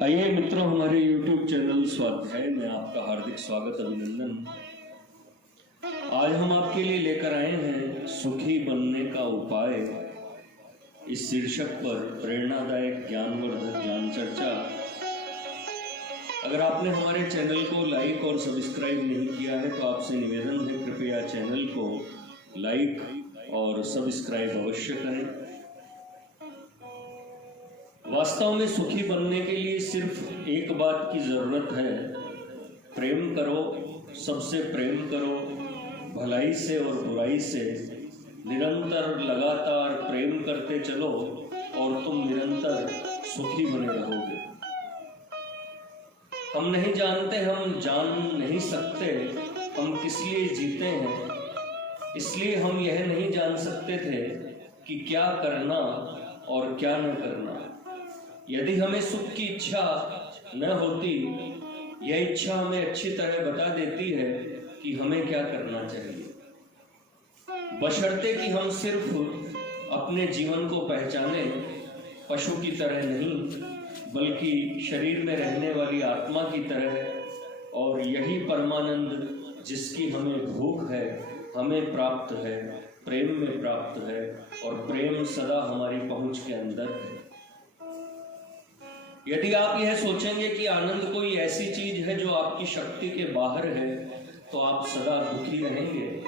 आइए मित्रों, हमारे YouTube चैनल स्वाध्याय में आपका हार्दिक स्वागत अभिनंदन। आज हम आपके लिए लेकर आए हैं सुखी बनने का उपाय। इस शीर्षक पर प्रेरणादायक ज्ञानवर्धक ज्ञान चर्चा। अगर आपने हमारे चैनल को लाइक और सब्सक्राइब नहीं किया है तो आपसे निवेदन है, कृपया चैनल को लाइक और सब्सक्राइब अवश्य करें। वास्तव में सुखी बनने के लिए सिर्फ एक बात की जरूरत है, प्रेम करो, सबसे प्रेम करो, भलाई से और बुराई से निरंतर लगातार प्रेम करते चलो और तुम निरंतर सुखी बने रहोगे। हम नहीं जानते, हम जान नहीं सकते हम किस लिए जीते हैं, इसलिए हम यह नहीं जान सकते थे कि क्या करना और क्या न करना। यदि हमें सुख की इच्छा न होती, यह इच्छा हमें अच्छी तरह बता देती है कि हमें क्या करना चाहिए, बशर्ते कि हम सिर्फ अपने जीवन को पहचाने, पशु की तरह नहीं बल्कि शरीर में रहने वाली आत्मा की तरह। और यही परमानंद जिसकी हमें भूख है, हमें प्राप्त है, प्रेम में प्राप्त है, और प्रेम सदा हमारी पहुंच के अंदर है। यदि आप यह सोचेंगे कि आनंद कोई ऐसी चीज है जो आपकी शक्ति के बाहर है, तो आप सदा दुखी रहेंगे।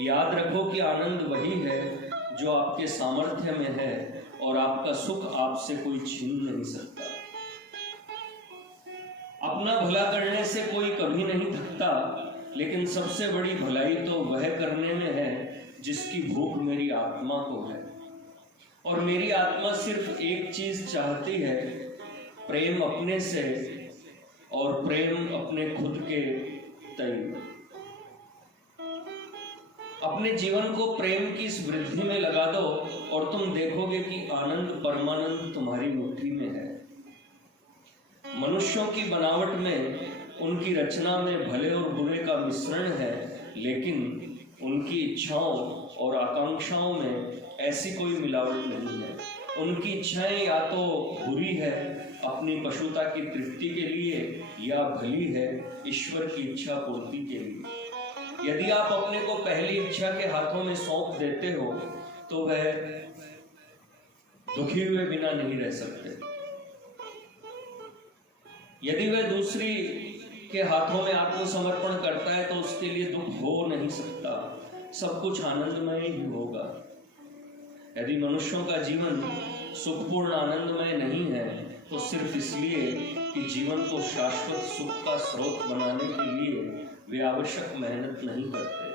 याद रखो कि आनंद वही है जो आपके सामर्थ्य में है, और आपका सुख आपसे कोई छीन नहीं सकता। अपना भला करने से कोई कभी नहीं थकता, लेकिन सबसे बड़ी भलाई तो वह करने में है जिसकी भूख मेरी आत्मा को है। और मेरी आत्मा सिर्फ एक चीज चाहती है, प्रेम अपने से और प्रेम अपने खुद के तय। अपने जीवन को प्रेम की इस वृद्धि में लगा दो और तुम देखोगे कि आनंद परमानंद तुम्हारी मुट्ठी में है। मनुष्यों की बनावट में, उनकी रचना में भले और बुरे का मिश्रण है, लेकिन उनकी इच्छाओं और आकांक्षाओं में ऐसी कोई मिलावट नहीं है। उनकी इच्छाएं या तो बुरी है अपनी पशुता की तृप्ति के लिए, या भली है ईश्वर की इच्छा पूर्ति के लिए। यदि आप अपने को पहली इच्छा के हाथों में सौंप देते हो तो वह दुखी हुए बिना नहीं रह सकते। यदि वह दूसरी के हाथों में आत्मसमर्पण करता है तो उसके लिए दुख हो नहीं सकता, सब कुछ आनंदमय ही होगा। यदि मनुष्यों का जीवन सुखपूर्ण आनंदमय नहीं है तो सिर्फ इसलिए कि जीवन को शाश्वत सुख का स्रोत बनाने के लिए वे आवश्यक मेहनत नहीं करते।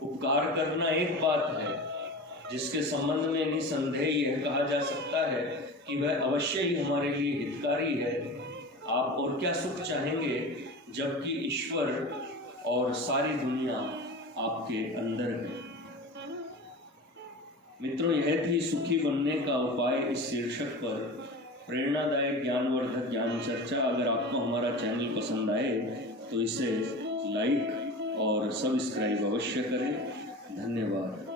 उपकार करना एक बात है जिसके संबंध में निसंदेह यह कहा जा सकता है कि वह अवश्य ही हमारे लिए हितकारी है। आप और क्या सुख चाहेंगे जबकि ईश्वर और सारी दुनिया आपके अंदर है। मित्रों, यह थी सुखी बनने का उपाय इस शीर्षक पर प्रेरणादायक ज्ञानवर्धक ज्ञान चर्चा। अगर आपको हमारा चैनल पसंद आए तो इसे लाइक और सब्सक्राइब अवश्य करें। धन्यवाद।